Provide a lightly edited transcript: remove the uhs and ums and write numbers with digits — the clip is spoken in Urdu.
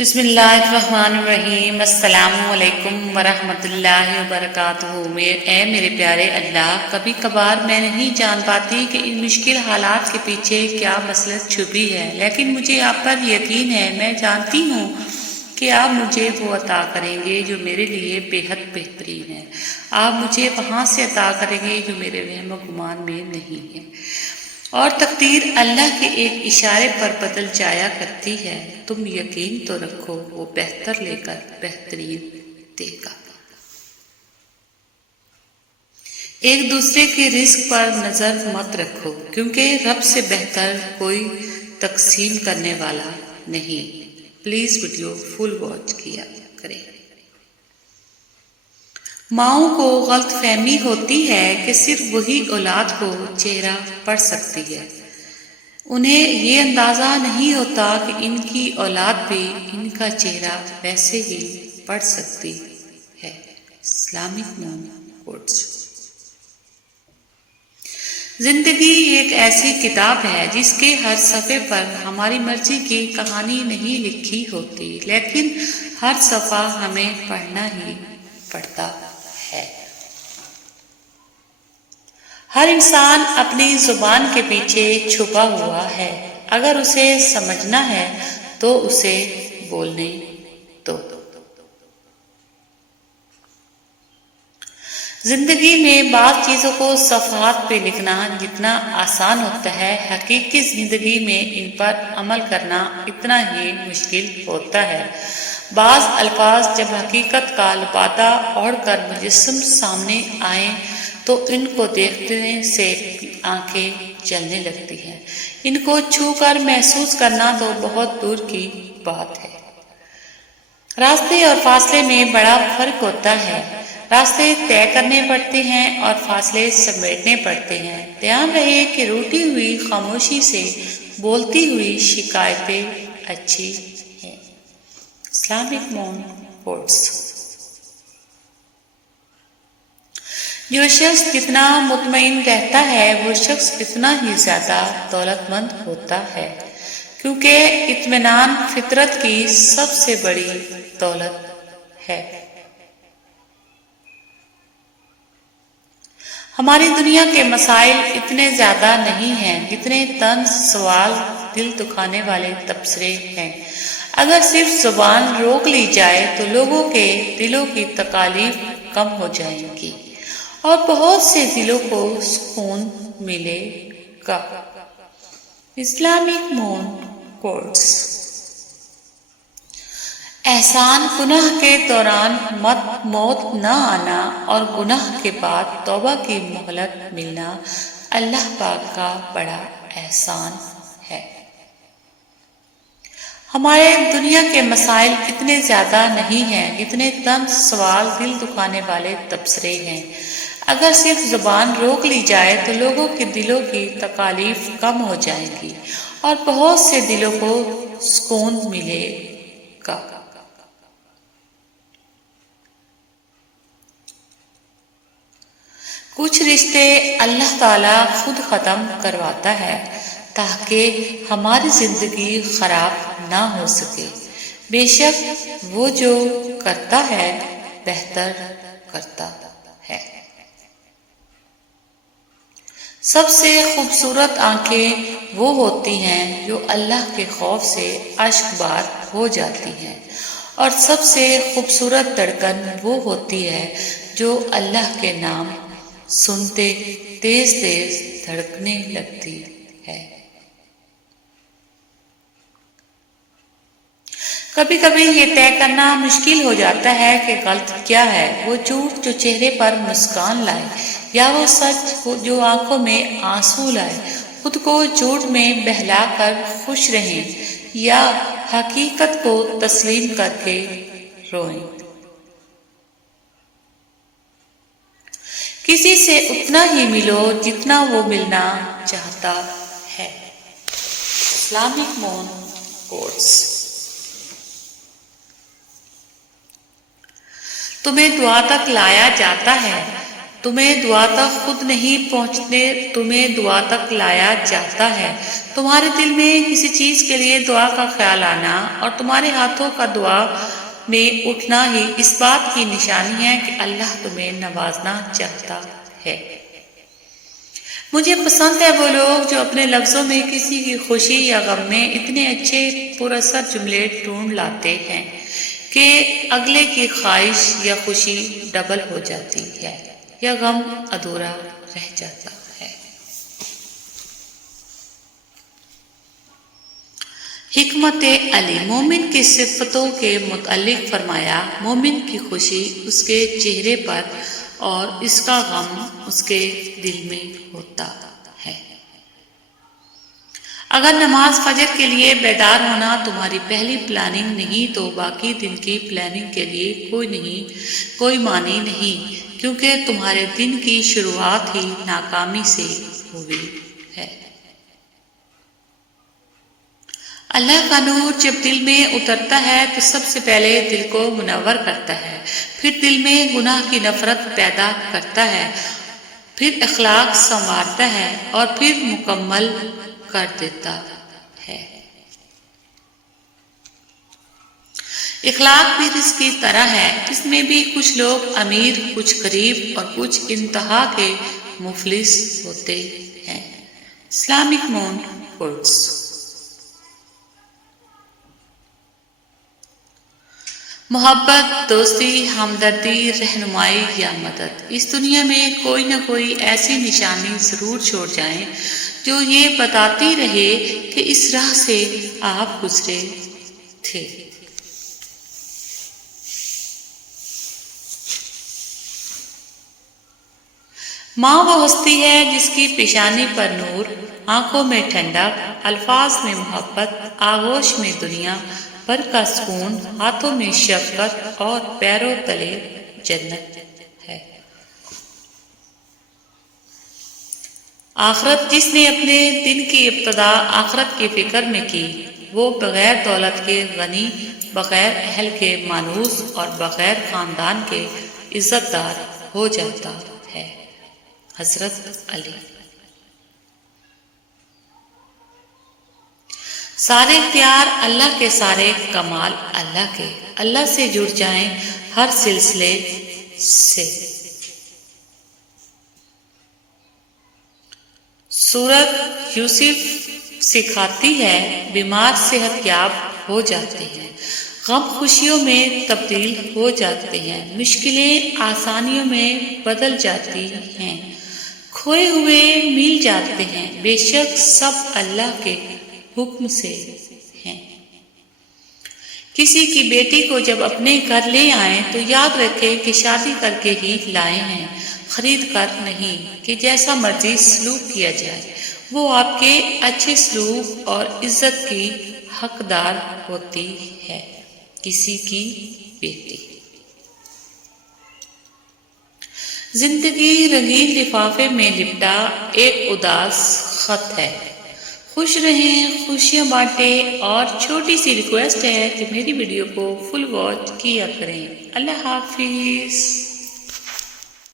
بسم اللہ الرحمن الرحیم۔ السلام علیکم ورحمۃ اللہ وبرکاتہ۔ اے میرے پیارے اللہ، کبھی کبھار میں نہیں جان پاتی کہ ان مشکل حالات کے پیچھے کیا مصلحت چھپی ہے، لیکن مجھے آپ پر یقین ہے۔ میں جانتی ہوں کہ آپ مجھے وہ عطا کریں گے جو میرے لیے بے حد بہترین ہے۔ آپ مجھے وہاں سے عطا کریں گے جو میرے وہم و گمان میں نہیں ہے، اور تقدیر اللہ کے ایک اشارے پر بدل جایا کرتی ہے۔ تم یقین تو رکھو، وہ بہتر لے کر بہترین دے گا۔ ایک دوسرے کے رزق پر نظر مت رکھو، کیونکہ رب سے بہتر کوئی تقسیم کرنے والا نہیں۔ پلیز ویڈیو فل واچ کیا کریں۔ ماؤں کو غلط فہمی ہوتی ہے کہ صرف وہی اولاد کو چہرہ پڑھ سکتی ہے۔ انہیں یہ اندازہ نہیں ہوتا کہ ان کی اولاد بھی ان کا چہرہ ویسے ہی پڑھ سکتی ہے۔ اسلامک مون کوٹس۔ زندگی ایک ایسی کتاب ہے جس کے ہر صفحے پر ہماری مرضی کی کہانی نہیں لکھی ہوتی، لیکن ہر صفحہ ہمیں پڑھنا ہی پڑتا ہے۔ ہر انسان اپنی زبان کے پیچھے چھپا ہوا ہے، اگر اسے سمجھنا ہے تو اسے بولنے دو۔ زندگی میں بعض چیزوں کو صفحات پہ لکھنا جتنا آسان ہوتا ہے، حقیقی زندگی میں ان پر عمل کرنا اتنا ہی مشکل ہوتا ہے۔ بعض الفاظ جب حقیقت کا لبادہ اوڑھ کر مجسم سامنے آئیں تو ان کو دیکھنے سے آنکھیں جلنے لگتی ہیں۔ ان کو چھو کر محسوس کرنا تو بہت دور کی بات ہے۔ راستے اور فاصلے میں بڑا فرق ہوتا ہے۔ راستے طے کرنے پڑتے ہیں اور فاصلے سمیٹنے پڑتے ہیں۔ دھیان رہے کہ روٹی ہوئی خاموشی سے بولتی ہوئی شکایتیں اچھی ہیں۔ اسلامک مون کوٹس۔ جو شخص جتنا مطمئن رہتا ہے وہ شخص اتنا ہی زیادہ دولت مند ہوتا ہے، کیونکہ اطمینان فطرت کی سب سے بڑی دولت ہے۔ ہماری دنیا کے مسائل اتنے زیادہ نہیں ہیں جتنے طنز سوال دل دکھانے والے تبصرے ہیں۔ اگر صرف زبان روک لی جائے تو لوگوں کے دلوں کی تکالیف کم ہو جائیں گی اور بہت سے دلوں کو سکون ملے گا۔ اسلامک مون کوٹس۔ احسان گناہ کے دوران موت نہ آنا اور گناہ کے بعد توبہ کی مہلت ملنا اللہ پاک کا بڑا احسان ہے۔ ہمارے دنیا کے مسائل اتنے زیادہ نہیں ہیں جتنے طنز سوال دل دکھانے والے تبصرے ہیں۔ اگر صرف زبان روک لی جائے تو لوگوں کے دلوں کی تکالیف کم ہو جائے گی اور بہت سے دلوں کو سکون ملے گا۔ کچھ رشتے اللہ تعالیٰ خود ختم کرواتا ہے تاکہ ہماری زندگی خراب نہ ہو سکے۔ بے شک وہ جو کرتا ہے بہتر کرتا ہے۔ سب سے خوبصورت آنکھیں وہ ہوتی ہیں جو اللہ کے خوف سے اشک بار ہو جاتی ہیں، اور سب سے خوبصورت دھڑکن وہ ہوتی ہے جو اللہ کے نام سنتے تیز تیز دھڑکنے لگتی ہے۔ کبھی کبھی یہ طے کرنا مشکل ہو جاتا ہے کہ غلط کیا ہے، وہ جھوٹ جو چہرے پر مسکان لائے، یا وہ سچ جو آنکھوں میں آنسو لائے۔ خود کو جھوٹ میں بہلا کر خوش رہیں یا حقیقت کو تسلیم کر کے روئیں۔ کسی سے اتنا ہی ملو جتنا وہ ملنا چاہتا ہے۔ اسلامک مون کوٹس۔ تمہیں دعا تک لایا جاتا ہے تمہیں دعا تک خود نہیں پہنچنے، تمہیں دعا تک لایا جاتا ہے۔ تمہارے دل میں کسی چیز کے لیے دعا کا خیال آنا اور تمہارے ہاتھوں کا دعا میں اٹھنا ہی اس بات کی نشانی ہے کہ اللہ تمہیں نوازنا چاہتا ہے۔ مجھے پسند ہے وہ لوگ جو اپنے لفظوں میں کسی کی خوشی یا غم میں اتنے اچھے پر اثر جملے ڈھونڈ لاتے ہیں کہ اگلے کی خواہش یا خوشی ڈبل ہو جاتی ہے یا غم ادھورا رہ جاتا ہے۔ حکمت علی مومن کی صفتوں کے متعلق فرمایا، مومن کی خوشی اس کے چہرے پر اور اس کا غم اس کے دل میں ہوتا ہے۔ اگر نماز فجر کے لیے بیدار ہونا تمہاری پہلی پلاننگ نہیں تو باقی دن کی پلاننگ کے لیے کوئی معنی نہیں، کیونکہ تمہارے دن کی شروعات ہی ناکامی سے ہوئی ہے۔ اللہ کا نور جب دل میں اترتا ہے تو سب سے پہلے دل کو منور کرتا ہے، پھر دل میں گناہ کی نفرت پیدا کرتا ہے، پھر اخلاق سنوارتا ہے اور پھر مکمل کر دیتا ہے۔ اخلاق بھی رزق کی طرح ہے، اس میں بھی کچھ لوگ امیر، کچھ غریب اور کچھ انتہا کے مفلس ہوتے ہیں۔ اسلامک مون کوٹس۔ محبت، دوستی، ہمدردی، رہنمائی یا مدد، اس دنیا میں کوئی نہ کوئی ایسی نشانی ضرور چھوڑ جائیں جو یہ بتاتی رہے کہ اس راہ سے آپ گزرے تھے۔ ماں وہ ہستی ہے جس کی پیشانی پر نور، آنکھوں میں ٹھنڈک، الفاظ میں محبت، آغوش میں دنیا پر کا سکون، ہاتھوں میں شفقت اور پیروں تلے جنت ہے۔ آخرت، جس نے اپنے دن کی ابتدا آخرت کی فکر میں کی، وہ بغیر دولت کے غنی، بغیر اہل کے مانوس اور بغیر خاندان کے عزت دار ہو جاتا ہے۔ حضرت علی۔ سارے اختیار اللہ کے، سارے کمال اللہ کے، اللہ سے جڑ جائیں ہر سلسلے سے۔ سورۃ یوسف سکھاتی ہے، بیمار صحت یاب ہو جاتے ہیں، غم خوشیوں میں تبدیل ہو جاتے ہیں، مشکلیں آسانیوں میں بدل جاتی ہیں، کھوئے ہوئے مل جاتے ہیں، بے شک سب اللہ کے حکم سے ہیں۔ کسی کی بیٹی کو جب اپنے گھر لے آئیں تو یاد رکھیں کہ شادی کر کے ہی لائے ہیں، خرید کر نہیں کہ جیسا مرضی سلوک کیا جائے۔ وہ آپ کے اچھے سلوک اور عزت کی حقدار ہوتی ہے۔ کسی کی بیٹی۔ زندگی رنگین لفافے میں لپٹا ایک اداس خط ہے۔ خوش رہیں، خوشیاں بانٹیں، اور چھوٹی سی ریکویسٹ ہے کہ میری ویڈیو کو فل واچ کیا کریں۔ اللہ حافظ۔